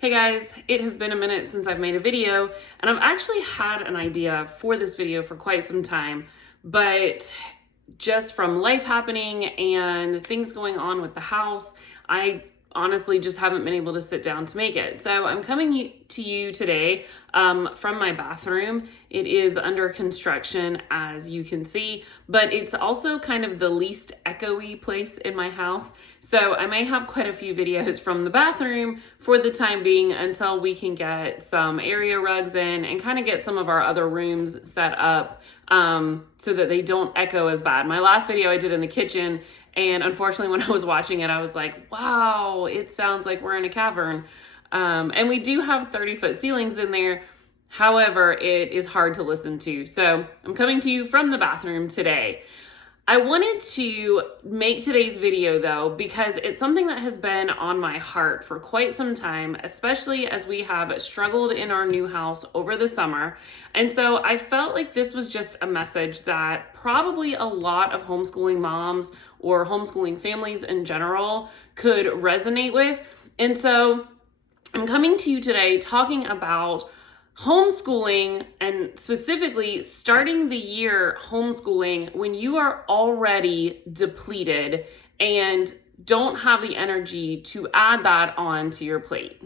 Hey guys, it has been a minute since I've made a video, and I've actually had an idea for this video for quite some time, but just from life happening and things going on with the house, I honestly just haven't been able to sit down to make it. So I'm coming to you today from my bathroom. It is under construction, as you can see, but it's also kind of the least echoey place in my house. So I may have quite a few videos from the bathroom for the time being until we can get some area rugs in and kind of get some of our other rooms set up so that they don't echo as bad. My last video I did in the kitchen, and unfortunately when I was watching it, I was like, wow, it sounds like we're in a cavern. And we do have 30-foot ceilings in there. However, it is hard to listen to. So I'm coming to you from the bathroom today. I wanted to make today's video though, because it's something that has been on my heart for quite some time, especially as we have struggled in our new house over the summer. And so I felt like this was just a message that probably a lot of homeschooling moms or homeschooling families in general could resonate with. And so I'm coming to you today talking about homeschooling, and specifically starting the year homeschooling when you are already depleted and don't have the energy to add that on to your plate.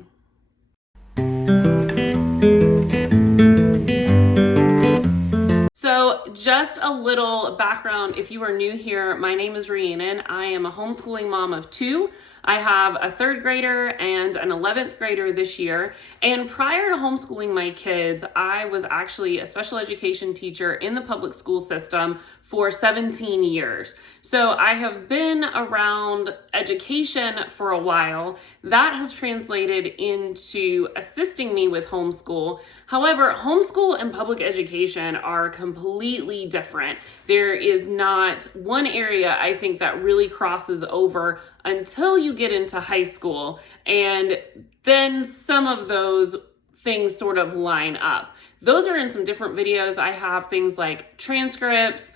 So just a little background, if you are new here, my name is Rhiannon. I am a homeschooling mom of two. I have a 3rd grader and an 11th grader this year. And prior to homeschooling my kids, I was actually a special education teacher in the public school system for 17 years. So I have been around education for a while. That has translated into assisting me with homeschool. However, homeschool and public education are completely different. There is not one area I think that really crosses over until you get into high school, and then some of those things sort of line up. Those are in some different videos. I have things like transcripts,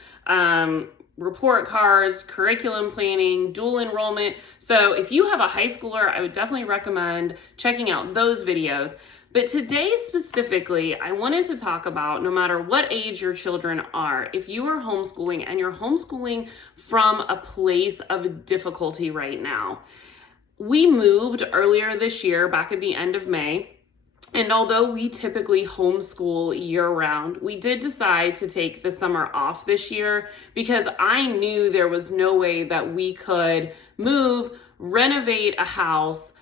report cards, curriculum planning, dual enrollment. So if you have a high schooler, I would definitely recommend checking out those videos. But today specifically, I wanted to talk about, no matter what age your children are, if you are homeschooling and you're homeschooling from a place of difficulty right now. We moved earlier this year, back at the end of May. And although we typically homeschool year-round, we did decide to take the summer off this year because I knew there was no way that we could move, renovate a house,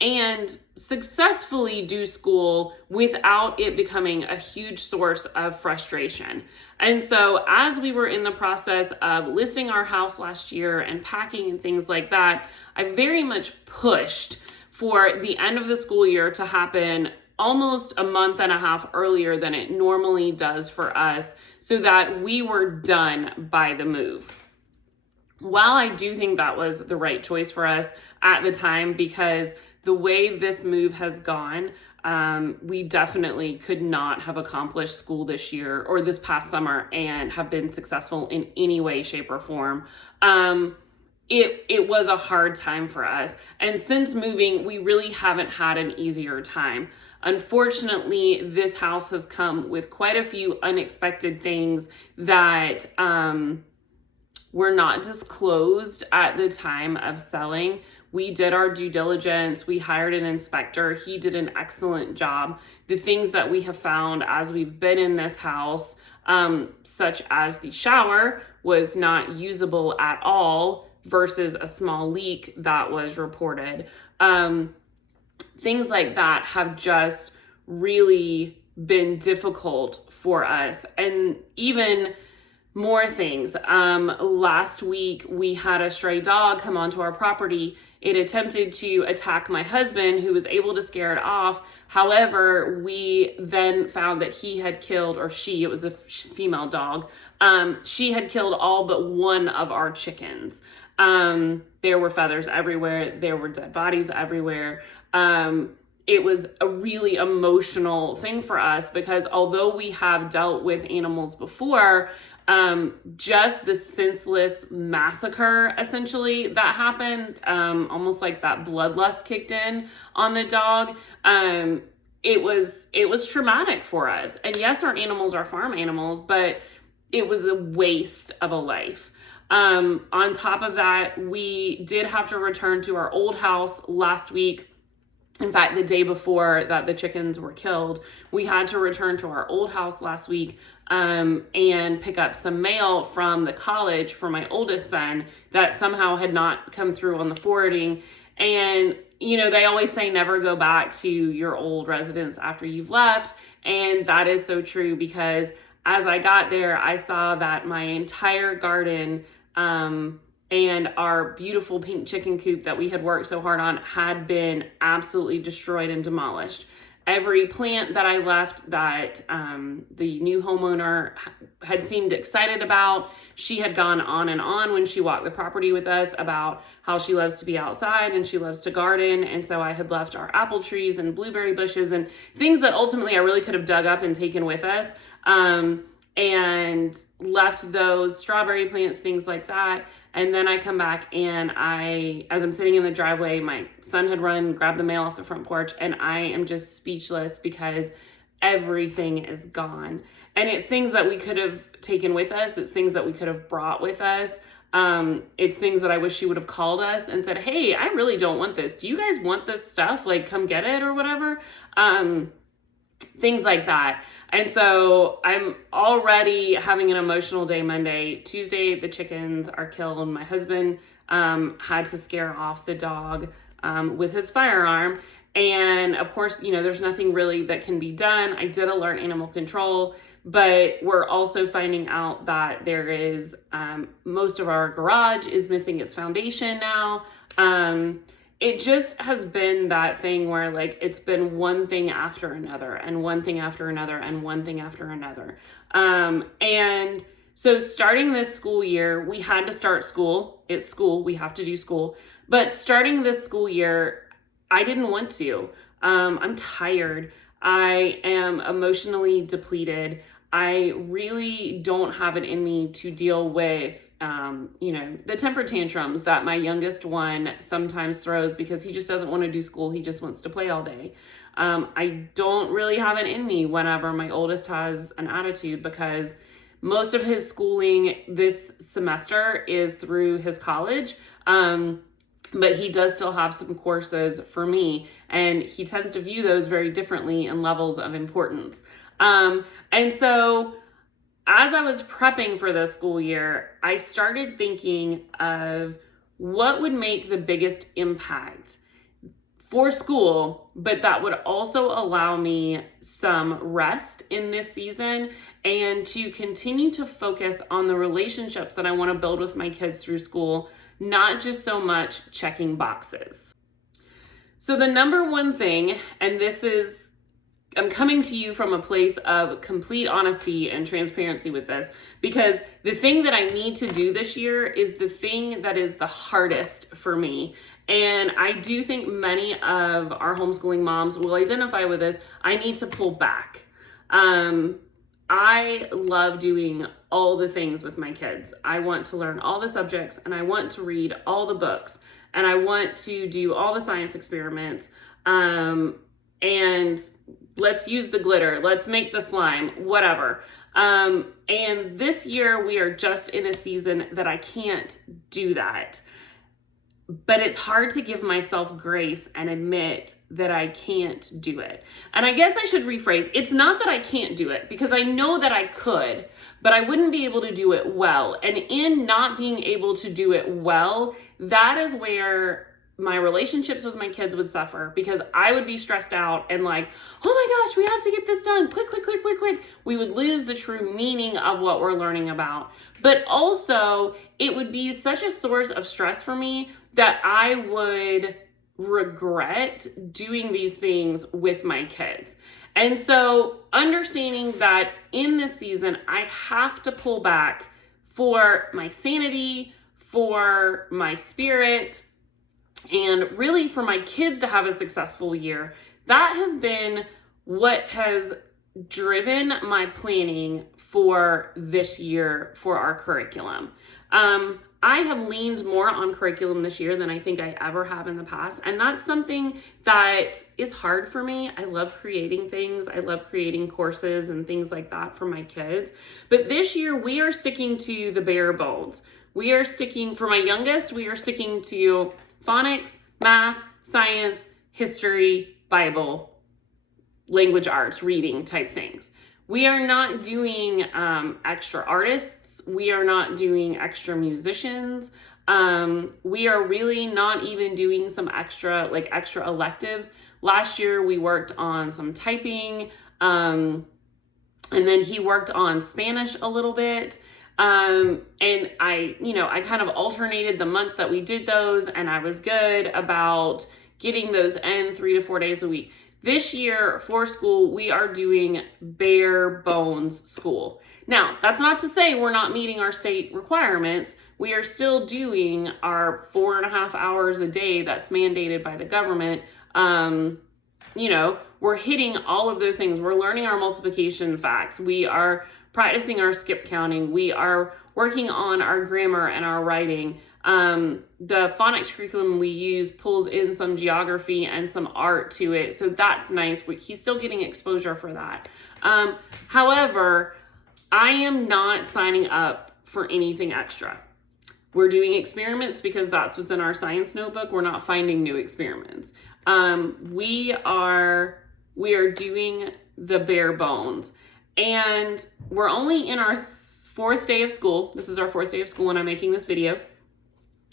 and successfully do school without it becoming a huge source of frustration. And so as we were in the process of listing our house last year and packing and things like that, I very much pushed for the end of the school year to happen almost a month and a half earlier than it normally does for us, so that we were done by the move. While I do think that was the right choice for us at the time, because the way this move has gone, we definitely could not have accomplished school this year or this past summer and have been successful in any way, shape, or form. It was a hard time for us. And since moving, we really haven't had an easier time. Unfortunately, this house has come with quite a few unexpected things that were not disclosed at the time of selling. We did our due diligence. We hired an inspector. He did an excellent job. The things that we have found as we've been in this house, such as the shower was not usable at all versus a small leak that was reported. Things like that have just really been difficult for us. And even more things. Last week, we had a stray dog come onto our property. It attempted to attack my husband, who was able to scare it off. However, we then found that he had killed, or she, it was a female dog, she had killed all but one of our chickens. There were feathers everywhere. There were dead bodies everywhere. It was a really emotional thing for us because although we have dealt with animals before, just the senseless massacre essentially that happened, almost like that bloodlust kicked in on the dog. It was traumatic for us. And yes, our animals are farm animals, but it was a waste of a life. On top of that, we did have to return to our old house last week. In fact, the day before that the chickens were killed, we had to return to our old house last week, and pick up some mail from the college for my oldest son that somehow had not come through on the forwarding. And, they always say never go back to your old residence after you've left. And that is so true, because as I got there, I saw that my entire garden, and our beautiful pink chicken coop that we had worked so hard on had been absolutely destroyed and demolished. Every plant that I left that the new homeowner had seemed excited about, she had gone on and on when she walked the property with us about how she loves to be outside and she loves to garden. And so I had left our apple trees and blueberry bushes and things that ultimately I really could have dug up and taken with us, and left those strawberry plants, things like that. And then I come back and as I'm sitting in the driveway, my son had run, grabbed the mail off the front porch, and I am just speechless because everything is gone. And it's things that we could have taken with us. It's things that we could have brought with us. It's things that I wish she would have called us and said, hey, I really don't want this. Do you guys want this stuff? Like, come get it or whatever. Things like that. And so I'm already having an emotional day Monday. Tuesday, the chickens are killed. My husband had to scare off the dog with his firearm. And of course, there's nothing really that can be done. I did alert animal control, but we're also finding out that there is, most of our garage is missing its foundation now. It just has been that thing where it's been one thing after another and one thing after another and one thing after another. And so starting this school year, we had to start school. It's school. We have to do school. But starting this school year, I didn't want to. I'm tired. I am emotionally depleted. I really don't have it in me to deal with, the temper tantrums that my youngest one sometimes throws because he just doesn't want to do school. He just wants to play all day. I don't really have it in me whenever my oldest has an attitude, because most of his schooling this semester is through his college. But he does still have some courses for me, and he tends to view those very differently in levels of importance. And so as I was prepping for this school year, I started thinking of what would make the biggest impact for school, but that would also allow me some rest in this season and to continue to focus on the relationships that I want to build with my kids through school, not just so much checking boxes. So the number one thing, and I'm coming to you from a place of complete honesty and transparency with this, because the thing that I need to do this year is the thing that is the hardest for me. And I do think many of our homeschooling moms will identify with this. I need to pull back. I love doing all the things with my kids. I want to learn all the subjects, and I want to read all the books, and I want to do all the science experiments. And let's use the glitter, let's make the slime, whatever. And this year we are just in a season that I can't do that. But it's hard to give myself grace and admit that I can't do it. And I guess I should rephrase, it's not that I can't do it, because I know that I could, but I wouldn't be able to do it well. And in not being able to do it well, that is where my relationships with my kids would suffer, because I would be stressed out and like, oh my gosh, we have to get this done quick. We would lose the true meaning of what we're learning about. But also it would be such a source of stress for me that I would regret doing these things with my kids. And so understanding that in this season, I have to pull back for my sanity, for my spirit, and really for my kids to have a successful year. That has been what has driven my planning for this year for our curriculum. I have leaned more on curriculum this year than I think I ever have in the past. And that's something that is hard for me. I love creating things. I love creating courses and things like that for my kids. But this year we are sticking to the bare bones. We are sticking, for my youngest, we are sticking to phonics, math, science, history, Bible, language arts, reading type things. We are not doing extra artists. We are not doing extra musicians. We are really not even doing some extra electives. Last year we worked on some typing, and then he worked on Spanish a little bit. And I kind of alternated the months that we did those, and I was good about getting those in 3 to 4 days a week. This year for school, we are doing bare bones school. Now, that's not to say we're not meeting our state requirements. We are still doing our 4.5 hours a day that's mandated by the government. We're hitting all of those things. We're learning our multiplication facts. We are practicing our skip counting. We are working on our grammar and our writing. The phonics curriculum we use pulls in some geography and some art to it. So that's nice. He's still getting exposure for that. However, I am not signing up for anything extra. We're doing experiments because that's what's in our science notebook. We're not finding new experiments. We are doing the bare bones, and we're only in our 4th day of school. This is our 4th day of school when I'm making this video.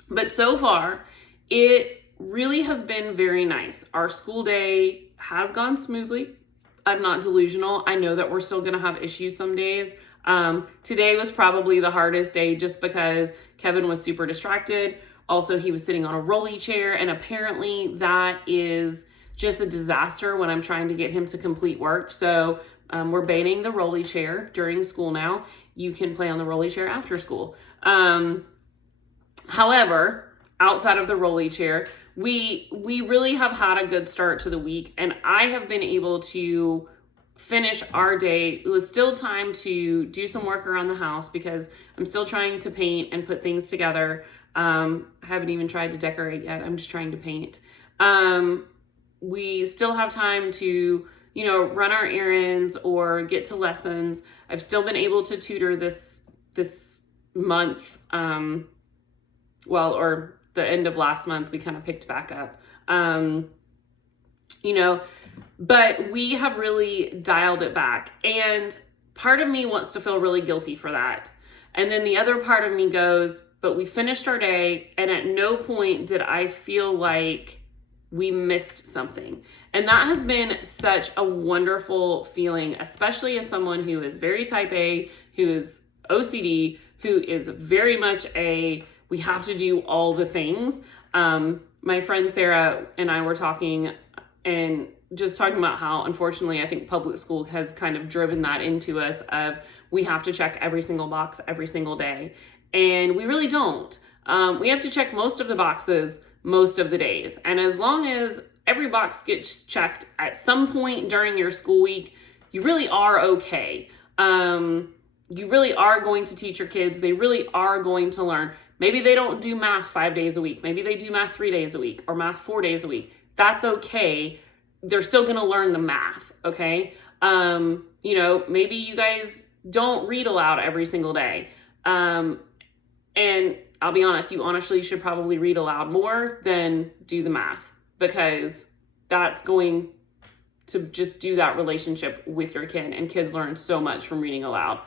But so far, it really has been very nice. Our school day has gone smoothly. I'm not delusional. I know that we're still going to have issues some days. Today was probably the hardest day just because Kevin was super distracted. Also, he was sitting on a rolly chair, and apparently that is just a disaster when I'm trying to get him to complete work. So we're banning the rolly chair during school now. You can play on the rolly chair after school. However, outside of the rolly chair, we really have had a good start to the week, and I have been able to finish our day. It was still time to do some work around the house because I'm still trying to paint and put things together. I haven't even tried to decorate yet. I'm just trying to paint. We still have time to, run our errands or get to lessons. I've still been able to tutor this month. Or the end of last month, we kind of picked back up. But we have really dialed it back. And part of me wants to feel really guilty for that. And then the other part of me goes, but we finished our day, and at no point did I feel like we missed something. And that has been such a wonderful feeling, especially as someone who is very type A, who is OCD, who is very much we have to do all the things. My friend Sarah and I were talking and just talking about how, unfortunately, I think public school has kind of driven that into us of we have to check every single box every single day. And we really don't. We have to check most of the boxes most of the days. And as long as every box gets checked at some point during your school week, you really are okay. You really are going to teach your kids. They really are going to learn. Maybe they don't do math 5 days a week. Maybe they do math 3 days a week or math 4 days a week. That's okay. They're still going to learn the math, okay? Maybe you guys don't read aloud every single day. And I'll be honest, you honestly should probably read aloud more than do the math, because that's going to just do that relationship with your kid, and kids learn so much from reading aloud.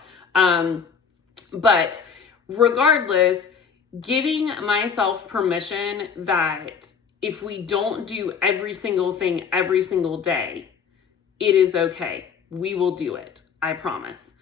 But regardless, giving myself permission that if we don't do every single thing every single day, it is okay. We will do it. I promise.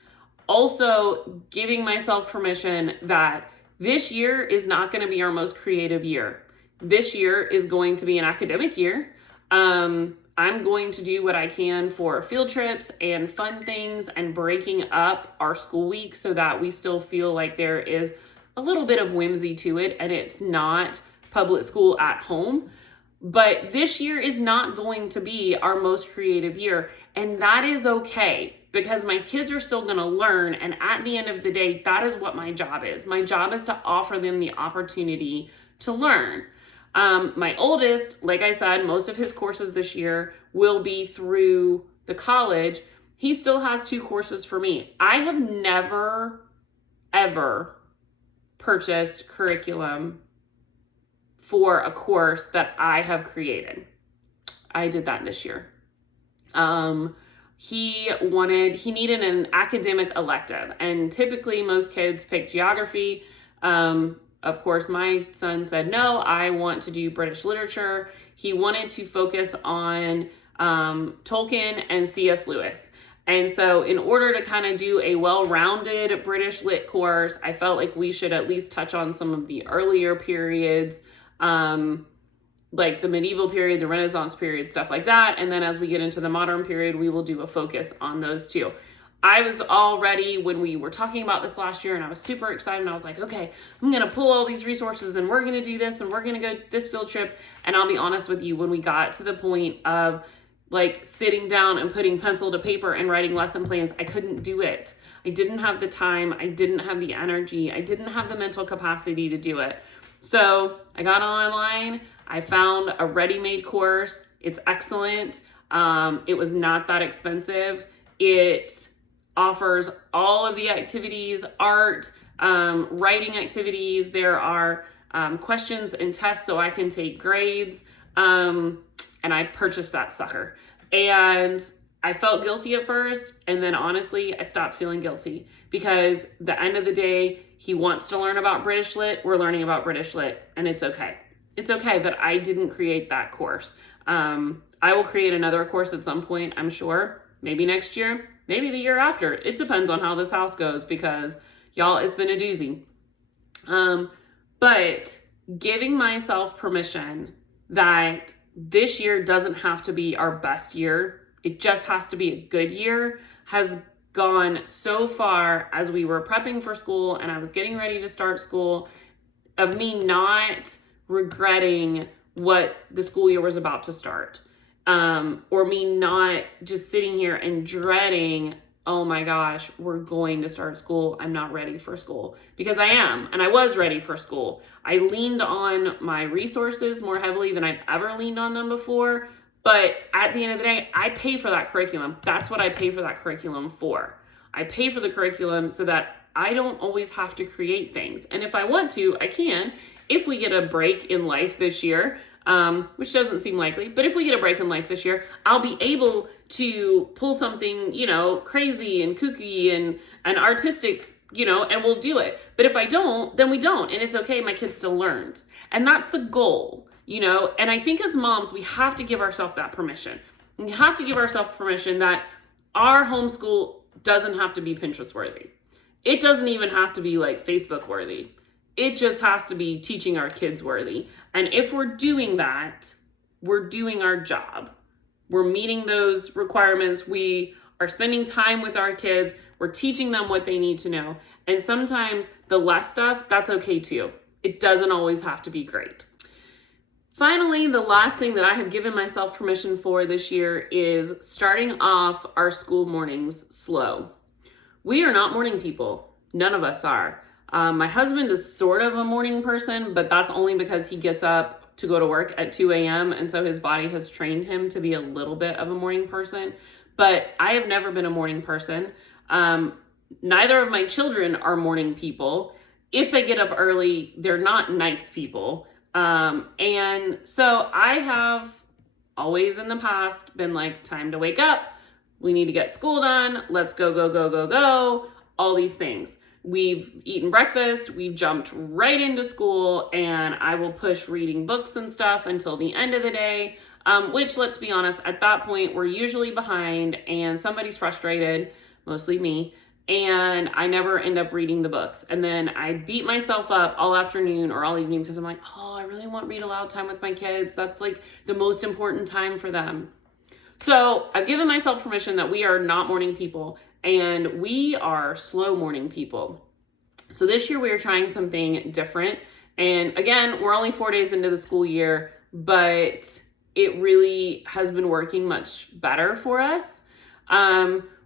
Also, giving myself permission that this year is not going to be our most creative year. This year is going to be an academic year. I'm going to do what I can for field trips and fun things and breaking up our school week so that we still feel like there is a little bit of whimsy to it and it's not public school at home. But this year is not going to be our most creative year. And that is okay, because my kids are still going to learn. And at the end of the day, that is what my job is. My job is to offer them the opportunity to learn. My oldest, like I said, most of his courses this year will be through the college. He still has 2 courses for me. I have never, ever purchased curriculum for a course that I have created. I did that this year. He needed an academic elective, and typically most kids pick geography. Of course, my son said, no, I want to do British literature. He wanted to focus on Tolkien and C.S. Lewis. And so in order to kind of do a well-rounded British lit course, I felt like we should at least touch on some of the earlier periods, like the medieval period, the Renaissance period, stuff like that. And then as we get into the modern period, we will do a focus on those too. I was all ready when we were talking about this last year, and I was super excited. And I was like, okay, I'm going to pull all these resources, and we're going to do this, and we're going to go this field trip. And I'll be honest with you, when we got to the point of like sitting down and putting pencil to paper and writing lesson plans, I couldn't do it. I didn't have the time. I didn't have the energy. I didn't have the mental capacity to do it. So I got online. I found a ready-made course. It's excellent. It was not that expensive. It offers all of the activities, art, writing activities. There are questions and tests so I can take grades. And I purchased that sucker. And I felt guilty at first. And then honestly, I stopped feeling guilty, because the end of the day, he wants to learn about British Lit. We're learning about British Lit, and it's okay. It's okay that I didn't create that course. I will create another course at some point, I'm sure. Maybe next year, maybe the year after. It depends on how this house goes, because y'all, it's been a doozy. But giving myself permission that this year doesn't have to be our best year, it just has to be a good year, has gone so far as we were prepping for school and I was getting ready to start school, of me not regretting what the school year was about to start. Or me not just sitting here and dreading, oh my gosh, we're going to start school. I'm not ready for school. Because I am, and I was ready for school. I leaned on my resources more heavily than I've ever leaned on them before. But at the end of the day, I pay for that curriculum. That's what I pay for that curriculum for. I pay for the curriculum so that I don't always have to create things. And if I want to, I can. If we get a break in life this year, which doesn't seem likely, but if we get a break in life this year, I'll be able to pull something, crazy and kooky and artistic, and we'll do it. But if I don't, then we don't. And it's okay. My kids still learned. And that's the goal, and I think as moms, we have to give ourselves that permission. We have to give ourselves permission that our homeschool doesn't have to be Pinterest worthy. It doesn't even have to be like Facebook worthy. It just has to be teaching our kids worthy. And if we're doing that, we're doing our job. We're meeting those requirements. We are spending time with our kids. We're teaching them what they need to know. And sometimes the less stuff, that's okay too. It doesn't always have to be great. Finally, the last thing that I have given myself permission for this year is starting off our school mornings slow. We are not morning people. None of us are. My husband is sort of a morning person, but that's only because he gets up to go to work at 2 a.m. And so his body has trained him to be a little bit of a morning person. But I have never been a morning person. Neither of my children are morning people. If they get up early, they're not nice people. And so I have always in the past been like, time to wake up. We need to get school done. Let's go, go, go, go, go. All these things. We've eaten breakfast, we've jumped right into school, and I will push reading books and stuff until the end of the day, which, let's be honest, at that point, we're usually behind and somebody's frustrated, mostly me, and I never end up reading the books. And then I beat myself up all afternoon or all evening because I'm like, oh, I really want read aloud time with my kids. That's like the most important time for them. So I've given myself permission that we are not morning people. And we are slow morning people. So this year we are trying something different. And again, we're only 4 days into the school year. but it really has been working much better for us.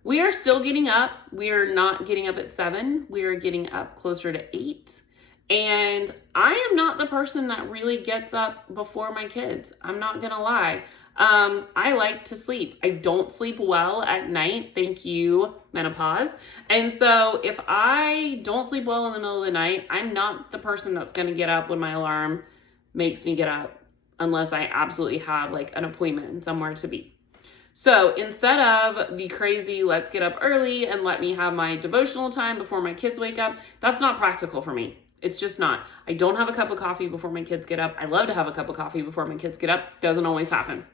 We are still getting up. We are not getting up at 7. We are getting up closer to 8. And I am not the person that really gets up before my kids. I'm not gonna lie. I like to sleep. I don't sleep well at night. Thank you, menopause. And so if I don't sleep well in the middle of the night, I'm not the person that's gonna get up when my alarm makes me get up, unless I absolutely have like an appointment and somewhere to be. So instead of the crazy, let's get up early and let me have my devotional time before my kids wake up, that's not practical for me. It's just not. I don't have a cup of coffee before my kids get up. I love to have a cup of coffee before my kids get up. Doesn't always happen.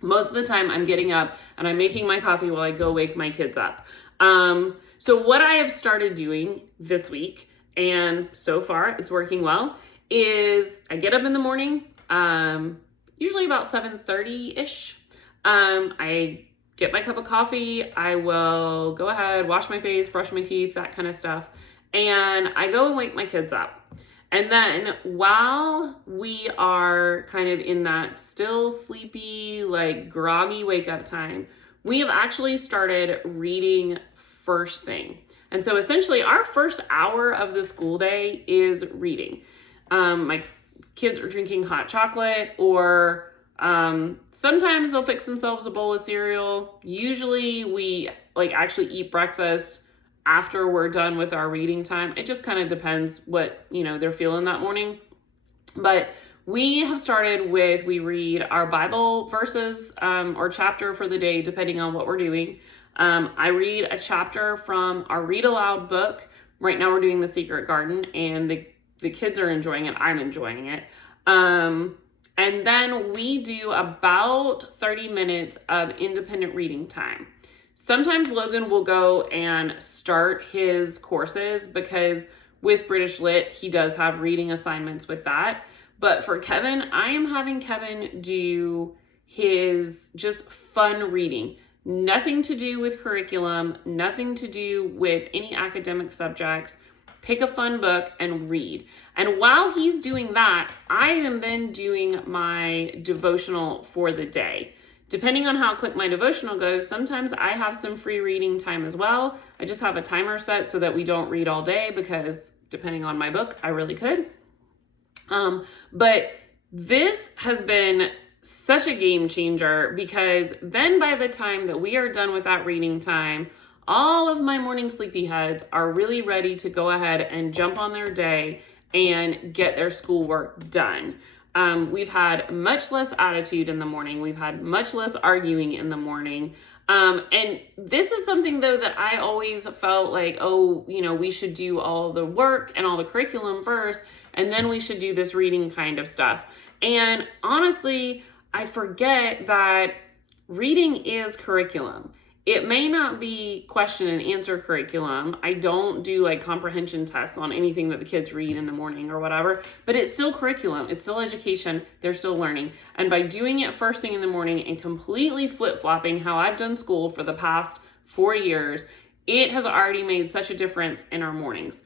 Most of the time I'm getting up and I'm making my coffee while I go wake my kids up. So what I have started doing this week, and so far it's working well, is I get up in the morning, usually about 7:30-ish. I get my cup of coffee. I will go ahead, wash my face, brush my teeth, that kind of stuff. And I go and wake my kids up. And then while we are kind of in that still sleepy, like groggy wake up time, we have actually started reading first thing. And so essentially our first hour of the school day is reading. My kids are drinking hot chocolate, or sometimes they'll fix themselves a bowl of cereal. Usually we like actually eat breakfast after we're done with our reading time. It just kind of depends what, they're feeling that morning. But we have started with, we read our Bible verses or chapter for the day, depending on what we're doing. I read a chapter from our read aloud book. Right now we're doing The Secret Garden, and the kids are enjoying it. I'm enjoying it. And then we do about 30 minutes of independent reading time. Sometimes Logan will go and start his courses, because with British Lit, he does have reading assignments with that. But for Kevin, I am having Kevin do his just fun reading. Nothing to do with curriculum, nothing to do with any academic subjects. Pick a fun book and read. And while he's doing that, I am then doing my devotional for the day. Depending on how quick my devotional goes, sometimes I have some free reading time as well. I just have a timer set so that we don't read all day, because depending on my book, I really could. But this has been such a game changer, because then by the time that we are done with that reading time, all of my morning sleepyheads are really ready to go ahead and jump on their day and get their schoolwork done. We've had much less attitude in the morning. We've had much less arguing in the morning. And this is something though that I always felt like, we should do all the work and all the curriculum first, and then we should do this reading kind of stuff. And honestly, I forget that reading is curriculum. It may not be question and answer curriculum. I don't do like comprehension tests on anything that the kids read in the morning or whatever, but it's still curriculum. It's still education. They're still learning. And by doing it first thing in the morning and completely flip-flopping how I've done school for the past 4 years, it has already made such a difference in our mornings.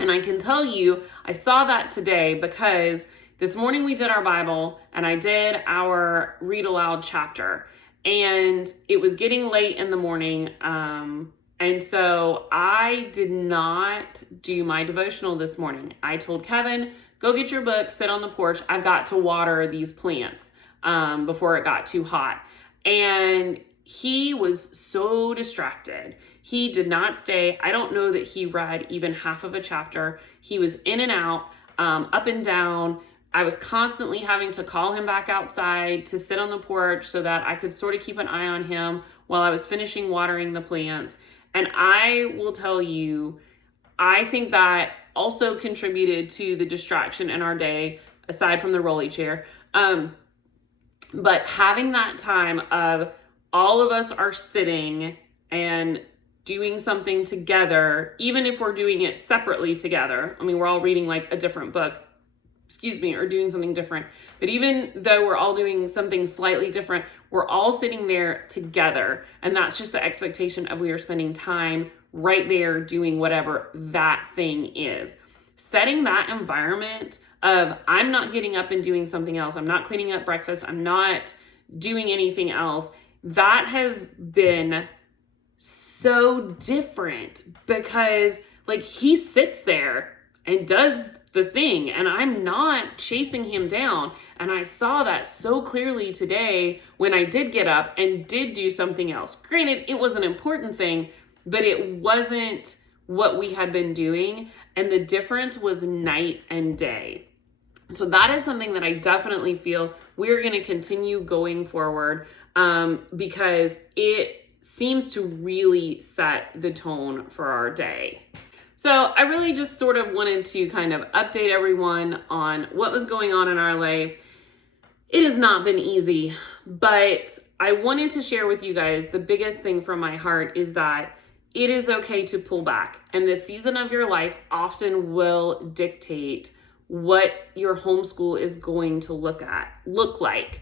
And I can tell you, I saw that today, because this morning we did our Bible and I did our read aloud chapter. And it was getting late in the morning. And so I did not do my devotional this morning. I told Kevin, go get your book, sit on the porch. I've got to water these plants before it got too hot. And he was so distracted. He did not stay. I don't know that he read even half of a chapter. He was in and out, up and down. I was constantly having to call him back outside to sit on the porch so that I could sort of keep an eye on him while I was finishing watering the plants. And I will tell you, I think that also contributed to the distraction in our day, aside from the rolly chair. But having that time of all of us are sitting and doing something together, even if we're doing it separately together. I mean, we're all reading like a different book, or doing something different. But even though we're all doing something slightly different, we're all sitting there together. And that's just the expectation of we are spending time right there doing whatever that thing is. Setting that environment of I'm not getting up and doing something else. I'm not cleaning up breakfast. I'm not doing anything else. That has been so different because like he sits there and does the thing and I'm not chasing him down. And I saw that so clearly today when I did get up and did do something else. Granted, it was an important thing, but it wasn't what we had been doing. And the difference was night and day. So that is something that I definitely feel we're going to continue going forward because it seems to really set the tone for our day. So I really just sort of wanted to kind of update everyone on what was going on in our life. It has not been easy, but I wanted to share with you guys the biggest thing from my heart is that it is okay to pull back. And the season of your life often will dictate what your homeschool is going to look like.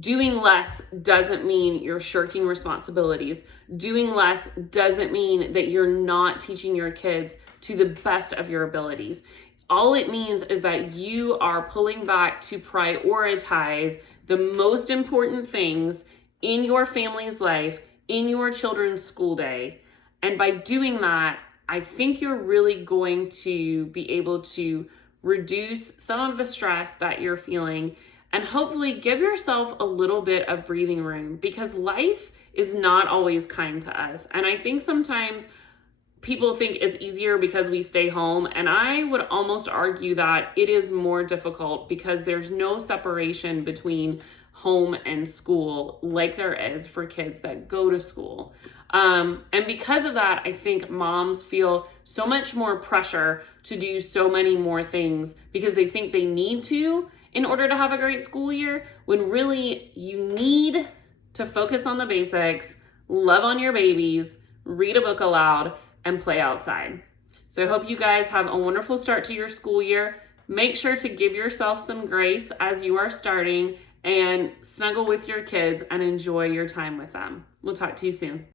Doing less doesn't mean you're shirking responsibilities. Doing less doesn't mean that you're not teaching your kids to the best of your abilities. All it means is that you are pulling back to prioritize the most important things in your family's life, in your children's school day. And by doing that, I think you're really going to be able to reduce some of the stress that you're feeling and hopefully give yourself a little bit of breathing room because life is not always kind to us. And I think sometimes people think it's easier because we stay home. And I would almost argue that it is more difficult because there's no separation between home and school like there is for kids that go to school. And because of that, I think moms feel so much more pressure to do so many more things because they think they need to in order to have a great school year, when really you need to focus on the basics, love on your babies, read a book aloud, and play outside. So I hope you guys have a wonderful start to your school year. Make sure to give yourself some grace as you are starting and snuggle with your kids and enjoy your time with them. We'll talk to you soon.